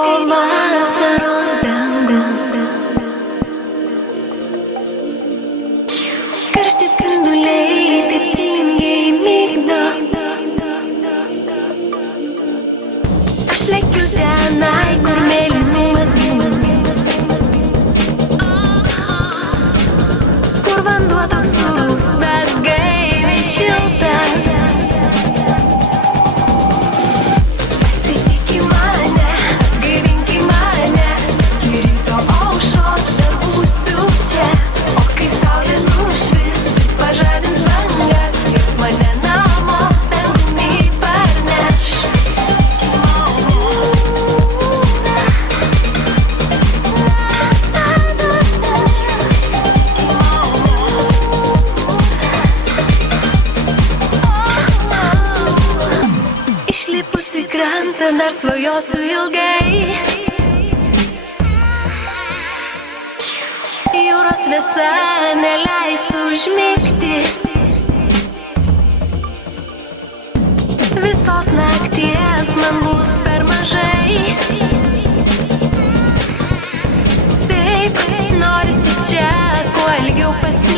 skaito vasaros dangus. Karšti spinduliai taip tingiai migdo. Aš lekiu tenai, kur mėlynumas gilus, kur vanduo toks sūrus, bet gaiviai šiltas. Pasitikį mane, gaivinki mane, iki ryto aušros dar būsiu čia. O kai saulė nušvis, pažadins bangas, jis mane namo dangumi parneš. Išlipusi krantą dar svajosiu ilgai. Jūros vėsa neleis užmigti. Visos nakties man bus per mažai. Taip, norisi čia kuo ilgiau pasilikti.